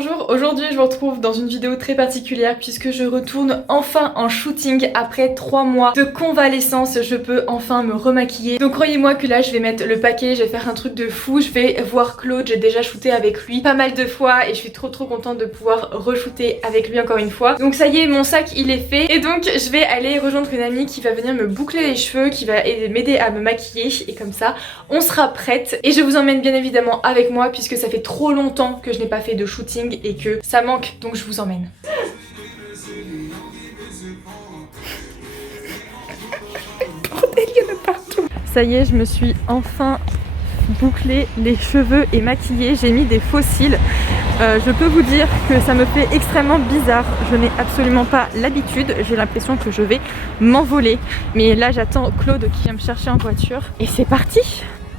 Bonjour, aujourd'hui je vous retrouve dans une vidéo très particulière puisque je retourne enfin en shooting après 3 mois de convalescence. Je peux enfin me remaquiller. Donc croyez-moi que là je vais mettre le paquet, je vais faire un truc de fou. Je vais voir Claude, j'ai déjà shooté avec lui pas mal de fois et je suis trop contente de pouvoir re-shooter avec lui encore une fois. Donc ça y est, mon sac il est fait et donc je vais aller rejoindre une amie qui va venir me boucler les cheveux, qui va m'aider à me maquiller et comme ça on sera prête. Et je vous emmène bien évidemment avec moi puisque ça fait trop longtemps que je n'ai pas fait de shooting et que ça manque, donc je vous emmène. Bordel, il y en a partout. Ça y est, je me suis enfin bouclé les cheveux et maquillée. J'ai mis des faux cils. Je peux vous dire que ça me fait extrêmement bizarre. Je n'ai absolument pas l'habitude. J'ai l'impression que je vais m'envoler. Mais là, j'attends Claude qui vient me chercher en voiture. Et c'est parti!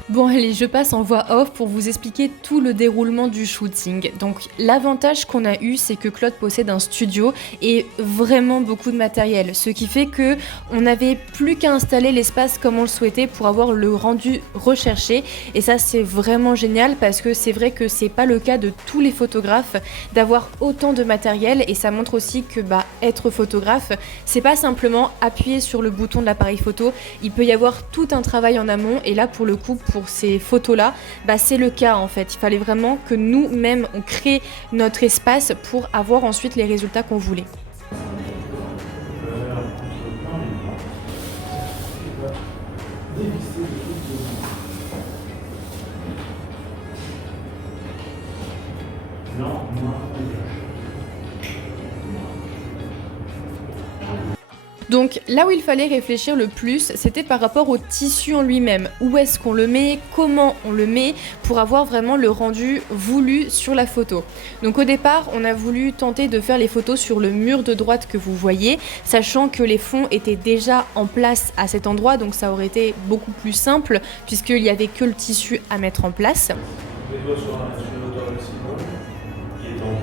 Bon allez, je passe en voix off pour vous expliquer tout le déroulement du shooting. Donc l'avantage qu'on a eu, c'est que Claude possède un studio et vraiment beaucoup de matériel. Ce qui fait que on n'avait plus qu'à installer l'espace comme on le souhaitait pour avoir le rendu recherché. Et ça c'est vraiment génial parce que c'est vrai que c'est pas le cas de tous les photographes d'avoir autant de matériel. Et ça montre aussi que être photographe, c'est pas simplement appuyer sur le bouton de l'appareil photo. Il peut y avoir tout un travail en amont et là pour le coup, pour ces photos là, c'est le cas en fait. Il fallait vraiment que nous-mêmes on crée notre espace pour avoir ensuite les résultats qu'on voulait. Donc là où il fallait réfléchir le plus, c'était par rapport au tissu en lui-même. Où est-ce qu'on le met, comment on le met, pour avoir vraiment le rendu voulu sur la photo. Donc au départ, on a voulu tenter de faire les photos sur le mur de droite que vous voyez, sachant que les fonds étaient déjà en place à cet endroit, donc ça aurait été beaucoup plus simple, puisqu'il n'y avait que le tissu à mettre en place. Les doigts sur l'auteur maximum, qui est tendu.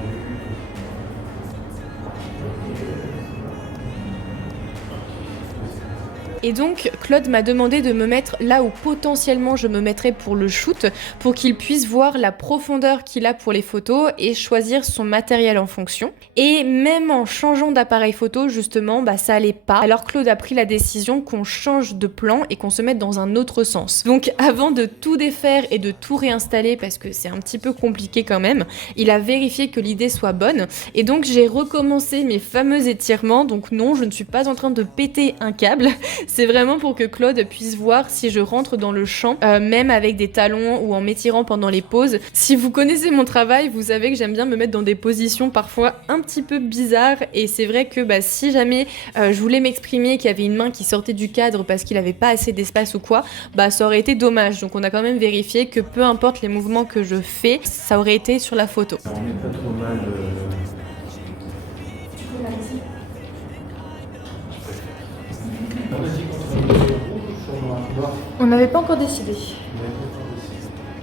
Et donc Claude m'a demandé de me mettre là où potentiellement je me mettrais pour le shoot, pour qu'il puisse voir la profondeur qu'il a pour les photos et choisir son matériel en fonction. Et même en changeant d'appareil photo justement, ça allait pas. Alors Claude a pris la décision qu'on change de plan et qu'on se mette dans un autre sens. Donc avant de tout défaire et de tout réinstaller, parce que c'est un petit peu compliqué quand même, il a vérifié que l'idée soit bonne. Et donc j'ai recommencé mes fameux étirements. Donc non, je ne suis pas en train de péter un câble. C'est vraiment pour que Claude puisse voir si je rentre dans le champ, même avec des talons ou en m'étirant pendant les pauses. Si vous connaissez mon travail, vous savez que j'aime bien me mettre dans des positions parfois un petit peu bizarres. Et c'est vrai que si jamais je voulais m'exprimer, qu'il y avait une main qui sortait du cadre parce qu'il n'avait pas assez d'espace ou quoi, ça aurait été dommage. Donc on a quand même vérifié que peu importe les mouvements que je fais, ça aurait été sur la photo. On n'est pas trop mal. On n'avait pas encore décidé.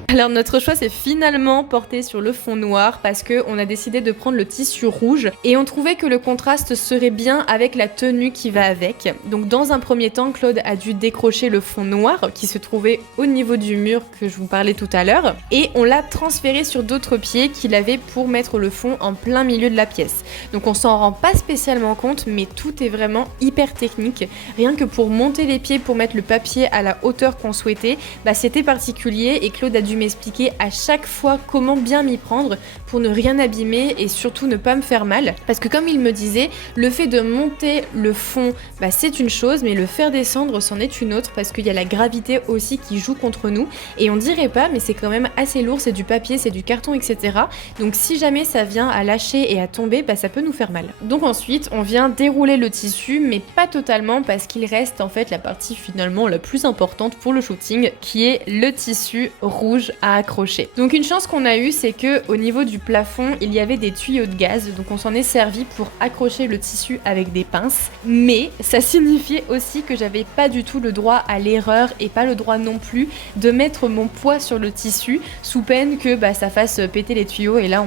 Alors notre choix s'est finalement porté sur le fond noir parce qu'on a décidé de prendre le tissu rouge et on trouvait que le contraste serait bien avec la tenue qui va avec. Donc dans un premier temps, Claude a dû décrocher le fond noir qui se trouvait au niveau du mur que je vous parlais tout à l'heure et on l'a transféré sur d'autres pieds qu'il avait pour mettre le fond en plein milieu de la pièce. Donc on s'en rend pas spécialement compte mais tout est vraiment hyper technique. Rien que pour monter les pieds pour mettre le papier à la hauteur qu'on souhaitait, c'était particulier et Claude a dû m'expliquer à chaque fois comment bien m'y prendre pour ne rien abîmer et surtout ne pas me faire mal. Parce que comme il me disait, le fait de monter le fond, c'est une chose, mais le faire descendre, c'en est une autre parce qu'il y a la gravité aussi qui joue contre nous. Et on dirait pas, mais c'est quand même assez lourd, c'est du papier, c'est du carton, etc. Donc si jamais ça vient à lâcher et à tomber, ça peut nous faire mal. Donc ensuite, on vient dérouler le tissu, mais pas totalement parce qu'il reste en fait la partie finalement la plus importante pour le shooting, qui est le tissu rouge à accrocher. Donc une chance qu'on a eue, c'est que au niveau du plafond, il y avait des tuyaux de gaz, donc on s'en est servi pour accrocher le tissu avec des pinces, mais ça signifiait aussi que j'avais pas du tout le droit à l'erreur et pas le droit non plus de mettre mon poids sur le tissu sous peine que ça fasse péter les tuyaux et là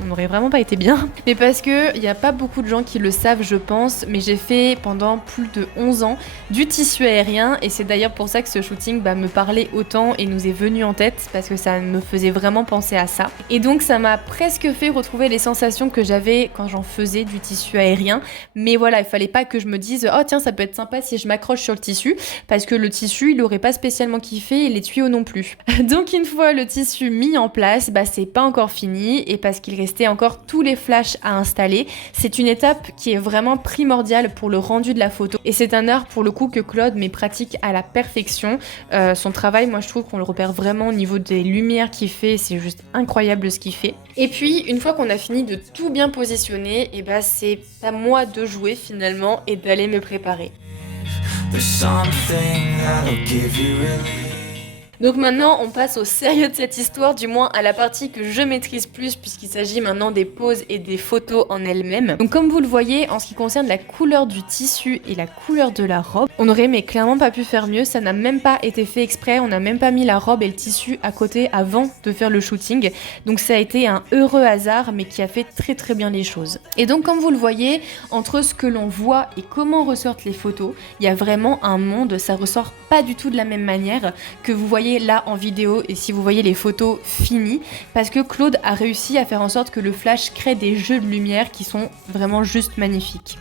on n'aurait vraiment pas été bien. Mais parce que il y a pas beaucoup de gens qui le savent je pense, mais j'ai fait pendant plus de 11 ans du tissu aérien et c'est d'ailleurs pour ça que ce shooting me parlait autant et nous est venu en tête. parce que ça me faisait vraiment penser à ça. Et donc ça m'a presque fait retrouver les sensations que j'avais quand j'en faisais du tissu aérien. Mais voilà, il fallait pas que je me dise oh tiens ça peut être sympa si je m'accroche sur le tissu, parce que le tissu il aurait pas spécialement kiffé et les tuyaux non plus. Donc une fois le tissu mis en place, bah c'est pas encore fini, et parce qu'il restait encore tous les flashs à installer. C'est une étape qui est vraiment primordiale pour le rendu de la photo, et c'est un art pour le coup que Claude mais pratique à la perfection. Son travail, moi je trouve qu'on le repère vraiment au niveau des lumières qu'il fait, c'est juste incroyable ce qu'il fait. Et puis une fois qu'on a fini de tout bien positionner, et bah c'est à moi de jouer finalement et d'aller me préparer. Donc maintenant on passe au sérieux de cette histoire, du moins à la partie que je maîtrise plus, puisqu'il s'agit maintenant des poses et des photos en elles-mêmes. Donc comme vous le voyez, en ce qui concerne la couleur du tissu et la couleur de la robe, on aurait mais clairement pas pu faire mieux, ça n'a même pas été fait exprès, on n'a même pas mis la robe et le tissu à côté avant de faire le shooting. Donc ça a été un heureux hasard mais qui a fait très très bien les choses. Et donc comme vous le voyez, entre ce que l'on voit et comment ressortent les photos, il y a vraiment un monde, ça ressort pas du tout de la même manière que vous voyez là en vidéo et si vous voyez les photos finies, parce que Claude a réussi à faire en sorte que le flash crée des jeux de lumière qui sont vraiment juste magnifiques.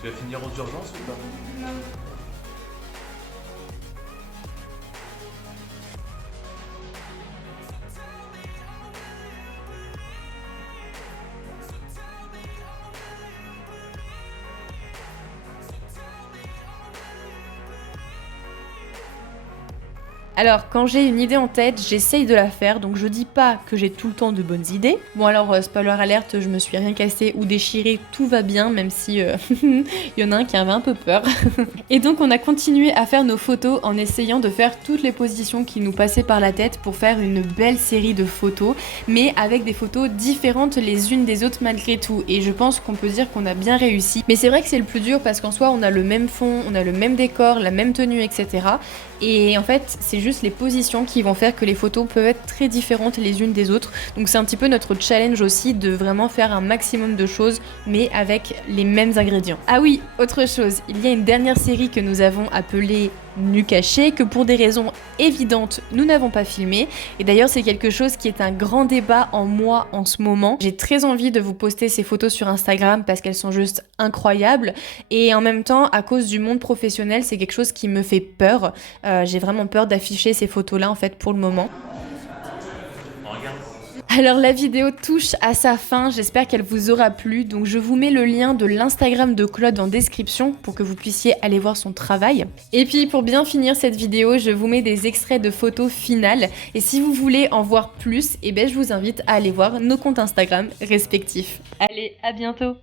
Tu vas finir aux urgences ou pas? Non. Alors, quand j'ai une idée en tête, j'essaye de la faire, donc je dis pas que j'ai tout le temps de bonnes idées. Bon alors, spoiler alerte, je me suis rien cassé ou déchiré, tout va bien, même si il y en a un qui avait un peu peur. Et donc on a continué à faire nos photos en essayant de faire toutes les positions qui nous passaient par la tête pour faire une belle série de photos, mais avec des photos différentes les unes des autres malgré tout. Et je pense qu'on peut dire qu'on a bien réussi. Mais c'est vrai que c'est le plus dur parce qu'en soi, on a le même fond, on a le même décor, la même tenue, etc. Et en fait, c'est juste les positions qui vont faire que les photos peuvent être très différentes les unes des autres. Donc c'est un petit peu notre challenge aussi de vraiment faire un maximum de choses, mais avec les mêmes ingrédients. Ah oui, autre chose, il y a une dernière série que nous avons appelée Nu caché, que pour des raisons évidentes, nous n'avons pas filmé. Et d'ailleurs, c'est quelque chose qui est un grand débat en moi en ce moment. J'ai très envie de vous poster ces photos sur Instagram parce qu'elles sont juste incroyables. Et en même temps, à cause du monde professionnel, c'est quelque chose qui me fait peur. J'ai vraiment peur d'afficher ces photos-là en fait pour le moment. Alors la vidéo touche à sa fin, j'espère qu'elle vous aura plu, donc je vous mets le lien de l'Instagram de Claude en description pour que vous puissiez aller voir son travail. Et puis pour bien finir cette vidéo, je vous mets des extraits de photos finales, et si vous voulez en voir plus, je vous invite à aller voir nos comptes Instagram respectifs. Allez, à bientôt!